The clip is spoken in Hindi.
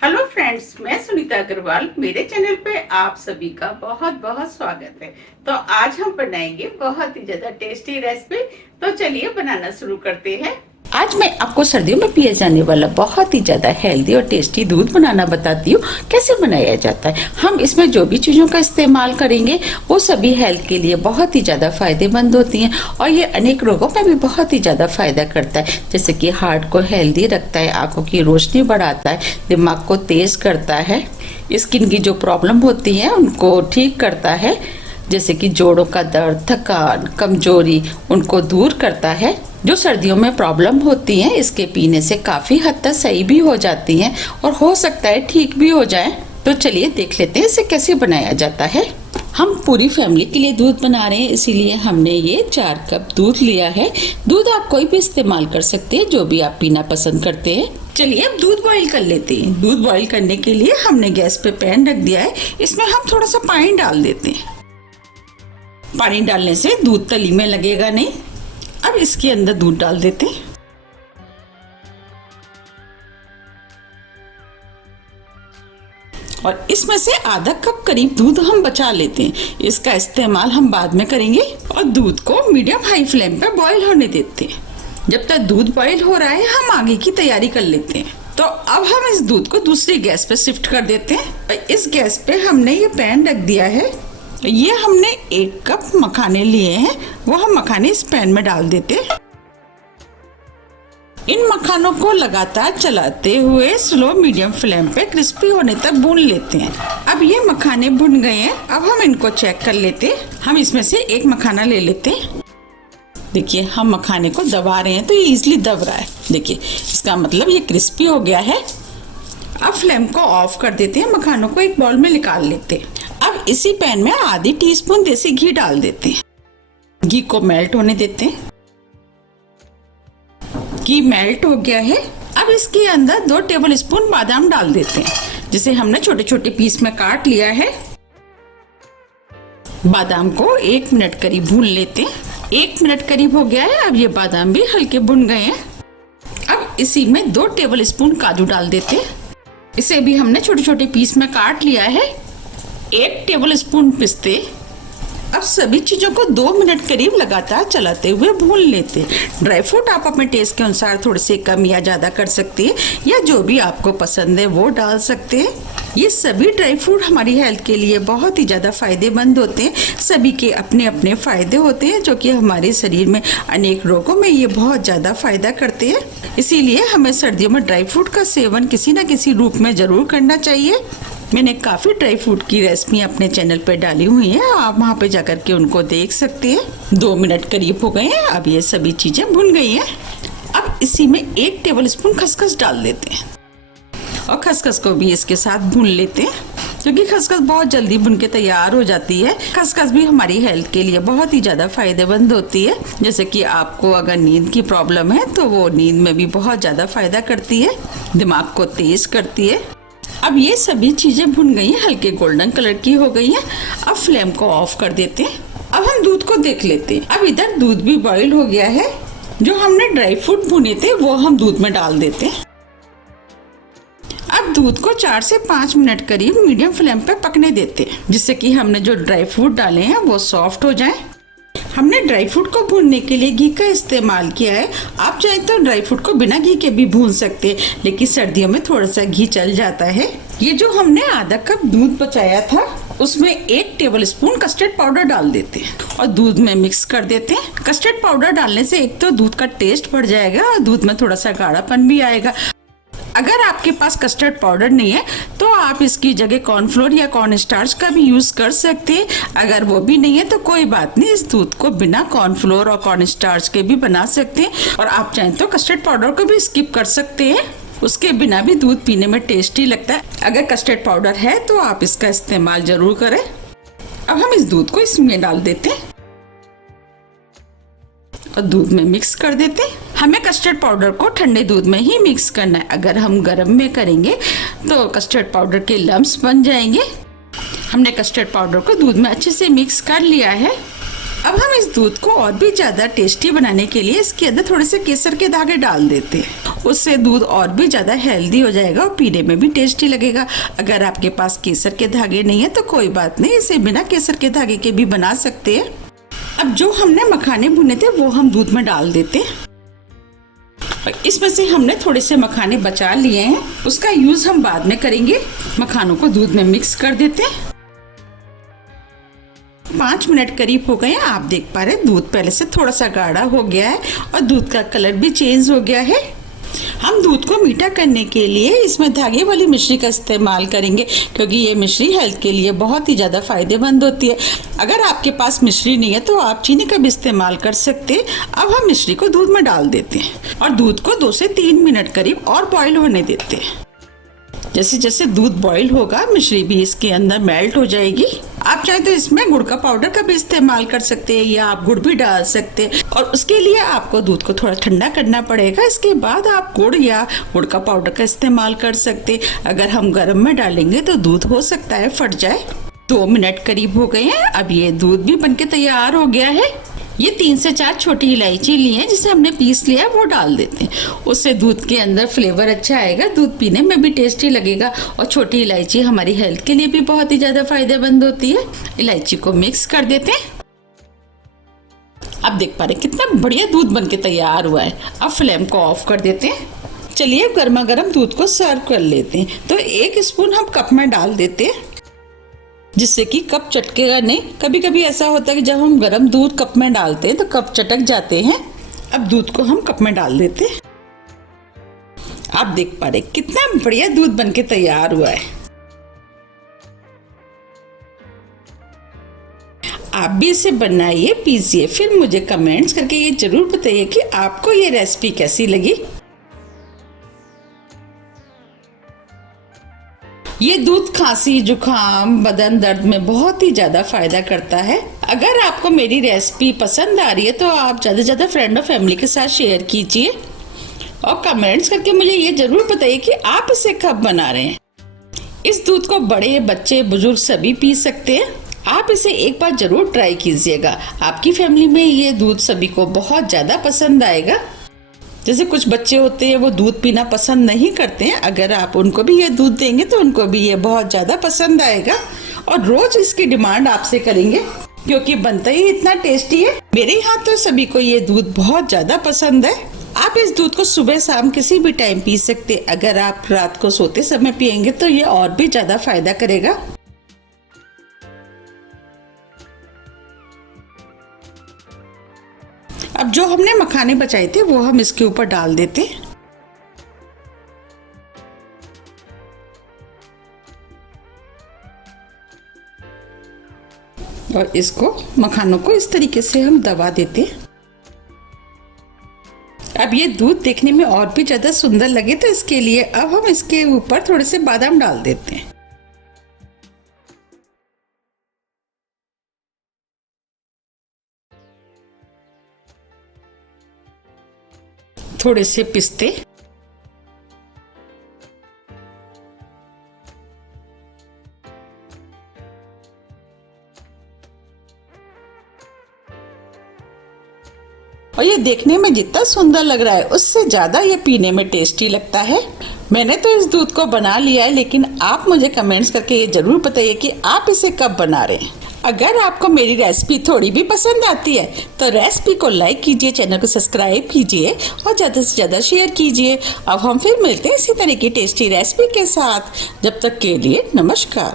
हेलो फ्रेंड्स, मैं सुनीता अग्रवाल। मेरे चैनल पे आप सभी का बहुत बहुत स्वागत है। तो आज हम बनाएंगे बहुत ही ज्यादा टेस्टी रेसिपी। तो चलिए बनाना शुरू करते हैं। आज मैं आपको सर्दियों में पिए जाने वाला बहुत ही ज्यादा हेल्दी और टेस्टी दूध बनाना बताती हूँ। कैसे बनाया जाता है। हम इसमें जो भी चीजों का इस्तेमाल करेंगे वो सभी हेल्थ के लिए बहुत ही ज्यादा फायदेमंद होती हैं और ये अनेक रोगों में भी बहुत ही ज्यादा फायदा करता है। जैसे कि हार्ट को हेल्दी रखता है, आंखों की रोशनी बढ़ाता है, दिमाग को तेज करता है, स्किन की जो प्रॉब्लम होती है उनको ठीक करता है, जैसे कि जोड़ों का दर्द, थकान, कमजोरी, उनको दूर करता है। जो सर्दियों में प्रॉब्लम होती है इसके पीने से काफी हद तक सही भी हो जाती हैं और हो सकता है ठीक भी हो जाए। तो चलिए देख लेते हैं इसे कैसे बनाया जाता है। हम पूरी फैमिली के लिए दूध बना रहे हैं, इसीलिए हमने ये 4 कप दूध लिया है। दूध आप कोई भी इस्तेमाल कर सकते हैं, जो भी आप पीना पसंद करते हैं। चलिए अब दूध बॉईल कर लेते हैं। दूध बॉईल करने के लिए हमने गैस पे पैन रख दिया है। इसमें हम थोड़ा सा पानी डाल देते हैं। पानी डालने से दूध तली में लगेगा नहीं। अब इसके अंदर दूध डाल देते हैं। और इसमें से आधा कप करीब दूध हम बचा लेते हैं। इसका इस्तेमाल हम बाद में करेंगे। और दूध को मीडियम हाई फ्लेम पे बॉईल होने देते हैं। जब तक दूध बॉईल हो रहा है हम आगे की तैयारी कर लेते हैं। तो अब हम इस दूध को दूसरी गैस पे शिफ्ट कर देते हैं। इस गैस पे हमने ये पैन रख दिया है। ये हमने 1 कप मखाने लिए हैं, वो हम मखाने इस पैन में डाल देते हैं। इन मखानों को लगातार चलाते हुए स्लो मीडियम फ्लेम पे क्रिस्पी होने तक भून लेते हैं। अब ये मखाने भुन गए हैं। अब हम इनको चेक कर लेते हैं। हम इसमें से एक मखाना ले लेते हैं। देखिए हम मखाने को दबा रहे हैं तो ये इजीली दब रहा है। देखिए इसका मतलब ये क्रिस्पी हो गया है। अब फ्लेम को ऑफ कर देते हैं। मखानों को एक बाउल में निकाल लेते हैं। अब इसी पैन में आधी टीस्पून देसी घी डाल देते हैं। घी को मेल्ट होने देते हैं। घी मेल्ट हो गया है। अब इसके अंदर 2 टेबलस्पून बादाम डाल देते हैं, जिसे हमने छोटे छोटे पीस में काट लिया है। बादाम को 1 मिनट करीब भून लेते हैं। 1 मिनट करीब हो गया है। अब ये बादाम भी हल्के भुन गए हैं। अब इसी में 2 टेबलस्पून काजू डाल देते हैं। इसे भी हमने छोटे छोटे पीस में काट लिया है। 1 टेबलस्पून पिस्ते। अब सभी चीजों को 2 मिनट करीब लगातार चलाते हुए भून लेते हैं। ड्राई फ्रूट आप अपने टेस्ट के अनुसार थोड़े से कम या ज्यादा कर सकते हैं, या जो भी आपको पसंद है वो डाल सकते हैं। ये सभी ड्राई फ्रूट हमारी हेल्थ के लिए बहुत ही ज्यादा फायदेमंद होते हैं। सभी के अपने अपने फायदे होते हैं, जो कि हमारे शरीर में अनेक रोगों में ये बहुत ज्यादा फायदा करते हैं। इसीलिए हमें सर्दियों में ड्राई फ्रूट का सेवन किसी न किसी रूप में जरूर करना चाहिए। मैंने काफ़ी ड्राई फ्रूट की रेसिपी अपने चैनल पर डाली हुई हैं, आप वहाँ पे जाकर के उनको देख सकते हैं। 2 मिनट करीब हो गए हैं। अब ये सभी चीज़ें भुन गई हैं। अब इसी में 1 टेबलस्पून खसखस डाल देते हैं और खसखस को भी इसके साथ भून लेते हैं, क्योंकि खसखस बहुत जल्दी भुन के तैयार हो जाती है। खसखस भी हमारी हेल्थ के लिए बहुत ही ज़्यादा फायदेमंद होती है। जैसे कि आपको अगर नींद की प्रॉब्लम है तो वो नींद में भी बहुत ज़्यादा फायदा करती है, दिमाग को तेज करती है। अब ये सभी चीजें भुन गई हैं, हल्के गोल्डन कलर की हो गई हैं। अब फ्लेम को ऑफ कर देते हैं। अब हम दूध को देख लेते हैं। अब इधर दूध भी बॉईल हो गया है। जो हमने ड्राई फ्रूट भुने थे वो हम दूध में डाल देते हैं। अब दूध को 4 से 5 मिनट करीब मीडियम फ्लेम पे पकने देते हैं, जिससे कि हमने जो ड्राई फ्रूट डाले हैं वो सॉफ्ट हो जाए। हमने ड्राई फ्रूट को भूनने के लिए घी का इस्तेमाल किया है। आप चाहे तो ड्राई फ्रूट को बिना घी के भी भून सकते हैं, लेकिन सर्दियों में थोड़ा सा घी चल जाता है। ये जो हमने आधा कप दूध बचाया था उसमें 1 टेबलस्पून कस्टर्ड पाउडर डाल देते हैं और दूध में मिक्स कर देते हैं। कस्टर्ड पाउडर डालने से एक तो दूध का टेस्ट बढ़ जाएगा और दूध में थोड़ा सा गाढ़ापन भी आएगा। अगर आपके पास कस्टर्ड पाउडर नहीं है तो आप इसकी जगह कॉर्नफ्लोर या कॉर्न स्टार्च का भी यूज कर सकते हैं। अगर वो भी नहीं है तो कोई बात नहीं, इस दूध को बिना कॉर्नफ्लोर और कॉर्न स्टार्च के भी बना सकते हैं। और आप चाहें तो कस्टर्ड पाउडर को भी स्किप कर सकते हैं, उसके बिना भी दूध पीने में टेस्टी लगता है। अगर कस्टर्ड पाउडर है तो आप इसका इस्तेमाल जरूर करें। अब हम इस दूध को इसमें डाल देते हैं और दूध में मिक्स कर देते हैं। हमें कस्टर्ड पाउडर को ठंडे दूध में ही मिक्स करना है। अगर हम गर्म में करेंगे तो कस्टर्ड पाउडर के लम्स बन जाएंगे। हमने कस्टर्ड पाउडर को दूध में अच्छे से मिक्स कर लिया है। अब हम इस दूध को और भी ज़्यादा टेस्टी बनाने के लिए इसके अंदर थोड़े से केसर के धागे डाल देते हैं उससे दूध और भी ज़्यादा हेल्दी हो जाएगा और पीने में भी टेस्टी लगेगा। अगर आपके पास केसर के धागे नहीं है तो कोई बात नहीं, इसे बिना केसर के धागे के भी बना सकते हैं। अब जो हमने मखाने भुने थे वो हम दूध में डाल देते हैं। इसमें से हमने थोड़े से मखाने बचा लिए हैं, उसका यूज हम बाद में करेंगे। मखानों को दूध में मिक्स कर देते हैं। 5 मिनट करीब हो गए हैं। आप देख पा रहे हैं दूध पहले से थोड़ा सा गाढ़ा हो गया है और दूध का कलर भी चेंज हो गया है। हम दूध को मीठा करने के लिए इसमें धागे वाली मिश्री का इस्तेमाल करेंगे, क्योंकि ये मिश्री हेल्थ के लिए बहुत ही ज़्यादा फायदेमंद होती है। अगर आपके पास मिश्री नहीं है तो आप चीनी का भी इस्तेमाल कर सकते हैं। अब हम मिश्री को दूध में डाल देते हैं और दूध को 2 से 3 मिनट करीब और बॉईल होने देते हैं। जैसे जैसे दूध बॉईल होगा मिश्री भी इसके अंदर मेल्ट हो जाएगी। आप चाहे तो इसमें गुड़ का पाउडर का भी इस्तेमाल कर सकते हैं या आप गुड़ भी डाल सकते हैं, और उसके लिए आपको दूध को थोड़ा ठंडा करना पड़ेगा। इसके बाद आप गुड़ या गुड़ का पाउडर का इस्तेमाल कर सकते हैं। अगर हम गर्म में डालेंगे तो दूध हो सकता है फट जाए। 2 मिनट करीब हो गए हैं। अब ये दूध भी बनके तैयार हो गया है। ये 3 से 4 छोटी इलायची ली है जिसे हमने पीस लिया, वो डाल देते हैं। उससे दूध के अंदर फ्लेवर अच्छा आएगा, दूध पीने में भी टेस्टी लगेगा। और छोटी इलायची हमारी हेल्थ के लिए भी बहुत ही ज़्यादा फायदेमंद होती है। इलायची को मिक्स कर देते हैं। अब देख पा रहे कितना बढ़िया दूध बनके तैयार हुआ है। अब फ्लेम को ऑफ कर देते हैं। चलिए गर्मा गर्म दूध को सर्व कर लेते हैं। तो 1 स्पून हम कप में डाल देते हैं, जिससे कि कप चटकेगा नहीं। कभी कभी ऐसा होता है कि जब हम गर्म दूध कप में डालते हैं तो कप चटक जाते हैं। अब दूध को हम कप में डाल देते हैं। आप देख पा रहे कितना बढ़िया दूध बनके तैयार हुआ है। आप भी इसे बनाइए, पीजिए, फिर मुझे कमेंट्स करके ये जरूर बताइए कि आपको ये रेसिपी कैसी लगी। ये दूध खांसी, जुकाम, बदन दर्द में बहुत ही ज़्यादा फायदा करता है। अगर आपको मेरी रेसिपी पसंद आ रही है तो आप ज़्यादा से ज़्यादा फ्रेंड और फैमिली के साथ शेयर कीजिए और कमेंट्स करके मुझे ये ज़रूर बताइए कि आप इसे कब बना रहे हैं। इस दूध को बड़े, बच्चे, बुजुर्ग सभी पी सकते हैं। आप इसे एक बार ज़रूर ट्राई कीजिएगा। आपकी फैमिली में ये दूध सभी को बहुत ज़्यादा पसंद आएगा। जैसे कुछ बच्चे होते हैं वो दूध पीना पसंद नहीं करते हैं, अगर आप उनको भी ये दूध देंगे तो उनको भी ये बहुत ज़्यादा पसंद आएगा और रोज इसकी डिमांड आपसे करेंगे, क्योंकि बनता ही इतना टेस्टी है। मेरे यहाँ तो सभी को ये दूध बहुत ज़्यादा पसंद है। आप इस दूध को सुबह शाम किसी भी टाइम पी सकते। अगर आप रात को सोते समय पियेंगे तो ये और भी ज़्यादा फायदा करेगा। अब जो हमने मखाने बचाए थे वो हम इसके ऊपर डाल देते हैं। और इसको मखानों को इस तरीके से हम दबा देते हैं। अब ये दूध देखने में और भी ज़्यादा सुंदर लगे तो इसके लिए अब हम इसके ऊपर थोड़े से बादाम डाल देते हैं। थोड़े से पिस्ते, और ये देखने में जितना सुंदर लग रहा है उससे ज़्यादा ये पीने में टेस्टी लगता है। मैंने तो इस दूध को बना लिया है, लेकिन आप मुझे कमेंट्स करके ये ज़रूर बताइए कि आप इसे कब बना रहे हैं। अगर आपको मेरी रेसिपी थोड़ी भी पसंद आती है तो रेसिपी को लाइक कीजिए, चैनल को सब्सक्राइब कीजिए और ज़्यादा से ज़्यादा शेयर कीजिए। अब हम फिर मिलते हैं इसी तरह की टेस्टी रेसिपी के साथ। जब तक के लिए नमस्कार।